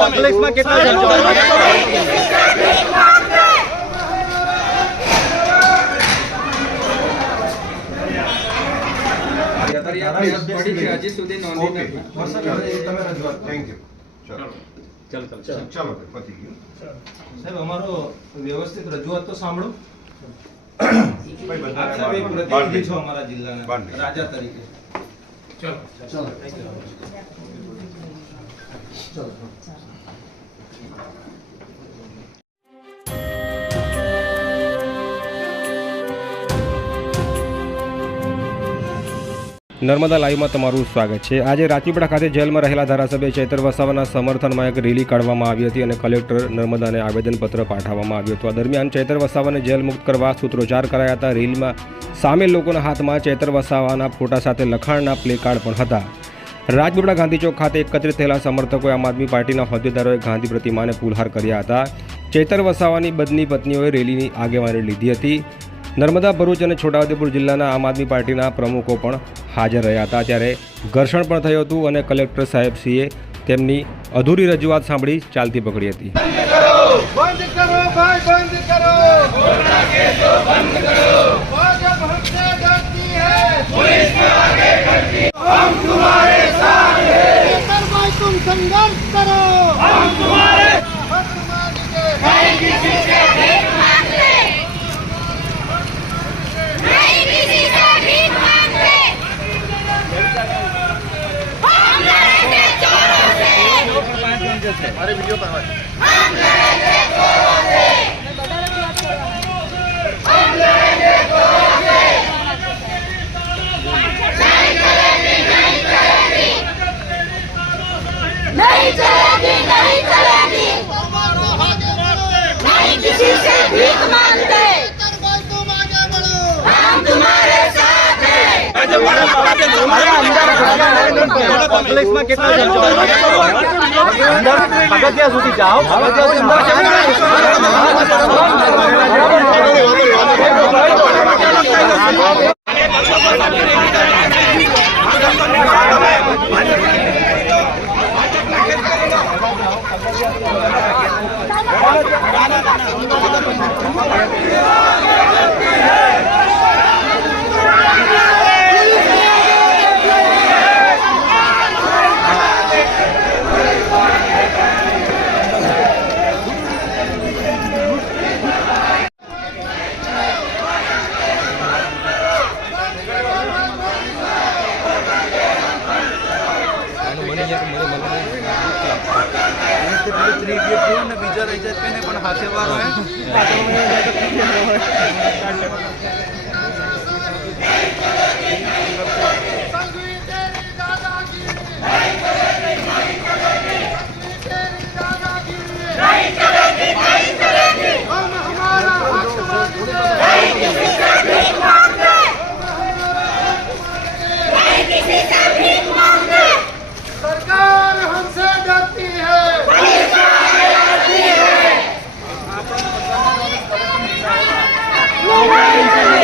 પબ્લિકમાં કેટલા જણ હજી સુધી નોંધી નથી ચલો પતી ગયું સાહેબ અમારો વ્યવસ્થિત રજૂઆત તો સાંભળો. આપ સાહેબ એક પ્રતિનિધિ છો અમારા જિલ્લાના રાજા તરીકે. চলো। চলো। નર્મદા લાઈવમાં તમારું સ્વાગત છે. આજે રાજપીપળા ખાતે જેલમાં રહેલા ધારાસભ્ય ચૈતર વસાવાના સમર્થનમાં એક રેલી કાઢવામાં આવી હતી અને કલેક્ટર નર્મદાને આવેદનપત્ર પાઠવવામાં આવ્યું હતું. આ દરમિયાન ચૈતર વસાવાને જેલ મુક્ત કરવા સૂત્રોચ્ચાર કરાયા હતા. રેલીમાં સામેલ લોકોના હાથમાં ચૈતર વસાવાના ફોટા સાથે લખાણના પ્લે કાર્ડ પણ હતા. રાજપીપળા ગાંધી ચોક ખાતે એકત્રિત થયેલા સમર્થકોએ આમ આદમી પાર્ટીના હોદ્દેદારોએ ગાંધી પ્રતિમાને ફૂલહાર કર્યા હતા. ચૈતર વસાવાની બદની પત્નીઓએ રેલીની આગેવાની લીધી હતી. નર્મદા ભરૂચ અને છોટાઉદેપુર જિલ્લાના આમ આદમી પાર્ટીના પ્રમુખો પણ હાજર રહ્યા હતા. ત્યારે ઘર્ષણ પણ થયું હતું અને કલેક્ટર સાહેબશ્રીએ તેમની અધૂરી રજૂઆત સાંભળી ચાલતી પકડી હતી. બંધ કરો, ભાઈ, બંધ કરો. हम लड़ेंगे चोरों से हम लड़ेंगे चोरों से नहीं चलेगी नहीं चलेगी नहीं चलेगी नहीं चलेगी हमारा आगे बढ़ो नहीं किसी से भीख मांगते कर भाई तुम आगे बढ़ो हम तुम्हारे साथ हैं પબ્લિકમાં કેટલા જણ પગથિયા पासे वाला है બંધ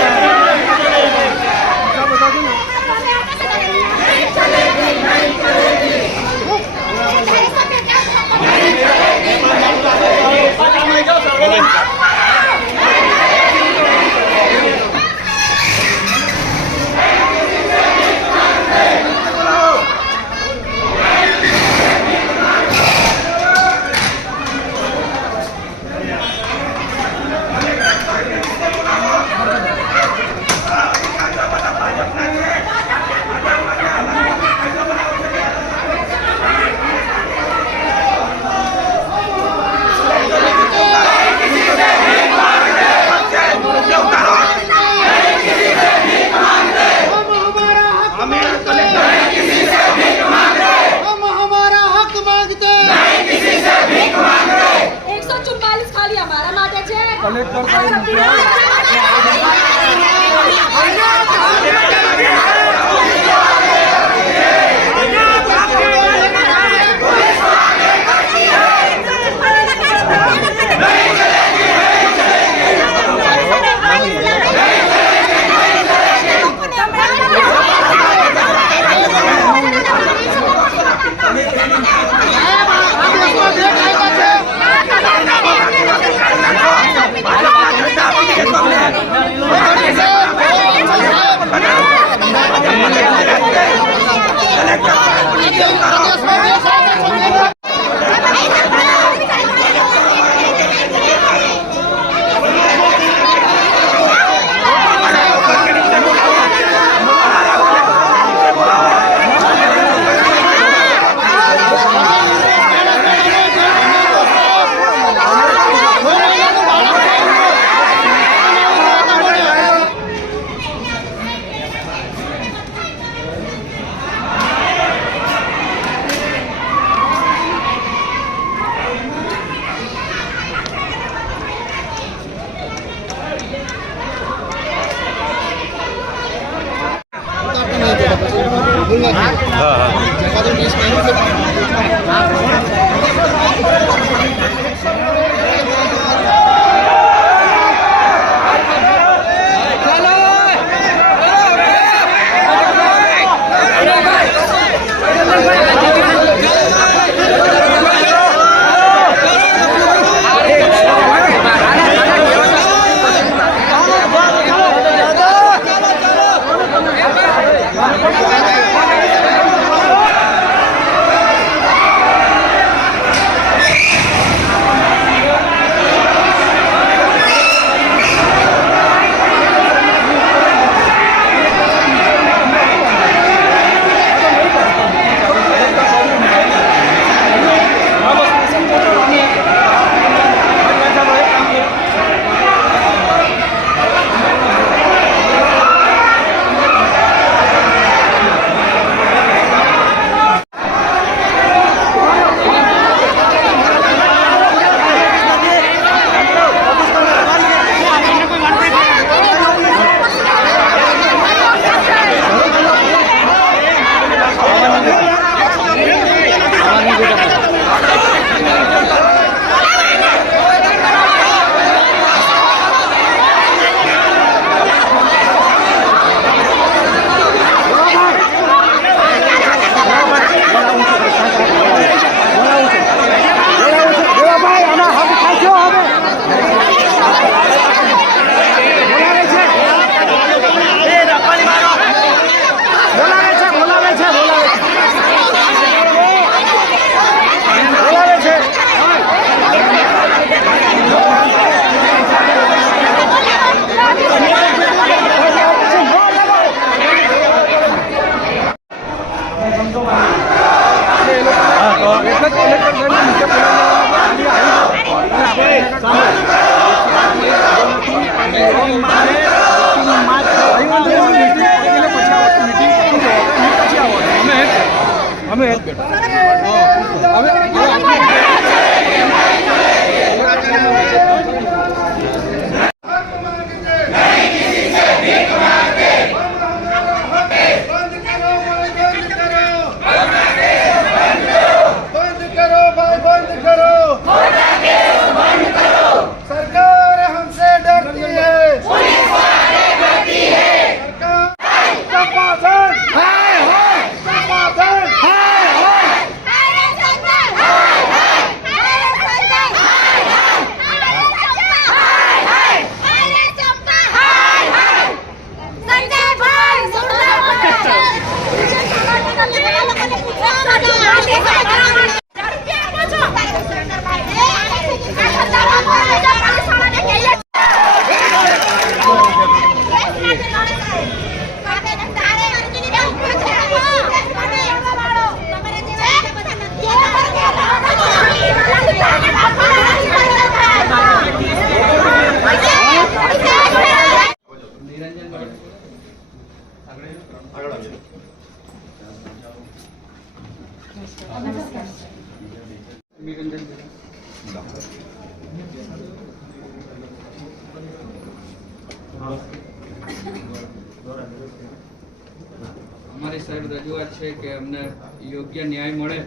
અમારી સાહેબ રજૂઆત છે કે અમને યોગ્ય ન્યાય મળે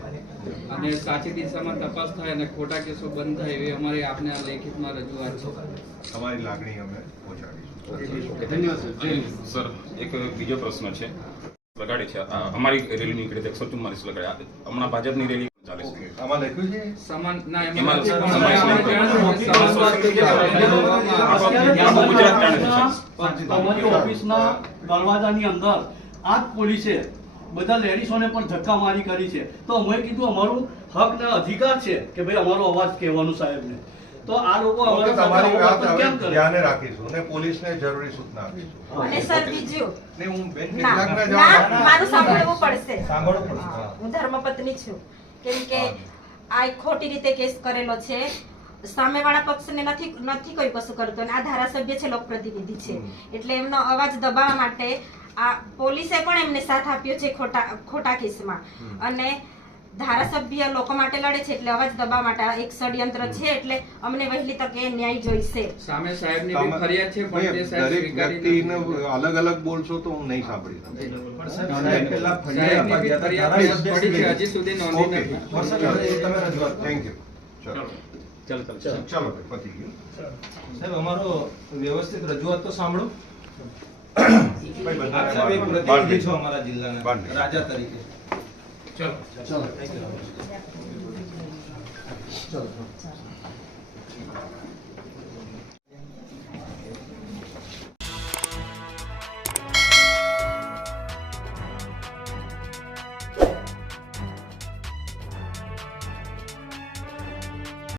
અને સાચી દિશામાં તપાસ થાય અને ખોટા કેસો બંધ થાય એવી અમારી આપને આ લેખિતમાં રજૂઆત છે. તમારી લાગણી અમે પહોંચાડીશું. સર એક બીજો પ્રશ્ન છે. લગાડી છે. અમારી રેલી નીકળી એકસો ચુમ્માલીસ લગાડ્યા હમણાં ભાજપની રેલી ચાલે છે. આમાં લખ્યું છે? સમાન ના એમાં ગુજરાત ઓફિસના દરવાજાની અંદર આ જ પોલીસે બધા લેડીઝોને પણ ધક્કા મારી કરી છે. તો અમે કીધું અમારું હક ને અધિકાર છે કે ભાઈ અમારો અવાજ કહેવાનું સાહેબને. તો આ લોકો અમારા તમારી વાત ધ્યાને રાખીશું અને પોલીસને જરૂરી સૂચના આપીશું. અને સર બીજું? ને હું બેન કેટલાકને ના મારું સાંભળવું પડશે. સાંભળવું પડશે. હું. ધર્મપત્ની છું. કેમ કે આ એક ખોટી રીતે કેસ કરેલો છે. સામેવાળા પક્ષને નથી નથી કોઈ કશું કરતો અને આ ધારાસભ્ય છે લોકપ્રતિનિધિ છે. એટલે એમનો અવાજ દબાવવા માટે આ પોલીસે પણ એમને સાથ આપ્યો છે ખોટા ખોટા કેસમાં. અને ધારાસભ્ય લોકો માટે લડે છે એટલે અવાજ દબાવવા માટે એક ષડયંત્ર છે એટલે અમને વહેલી તકે ન્યાય જોઈશે. સામે સાહેબની બી ફરિયાદ છે પણ તે સાહેબ દરેક સ્વીકારી વ્યક્તિને અલગ અલગ બોલશો તો હું નહીં સાંભળી શકું. પણ સાહેબ, સાહેબ પહેલા ફરિયાદ ફરિયાદ પડી છે હજી સુધી નોંધી નથી. તમે રજૂઆત થેન્ક યુ ચલો. ચાલો. ચાલો ચાલો. પતી ગયું. સાહેબ અમારો વ્યવસ્થિત રજૂઆત તો સાંભળો. આપ સાહેબ એક પ્રતિનિધિ છો અમારા જિલ્લાના રાજા તરીકે. চলো। চলো। চলো।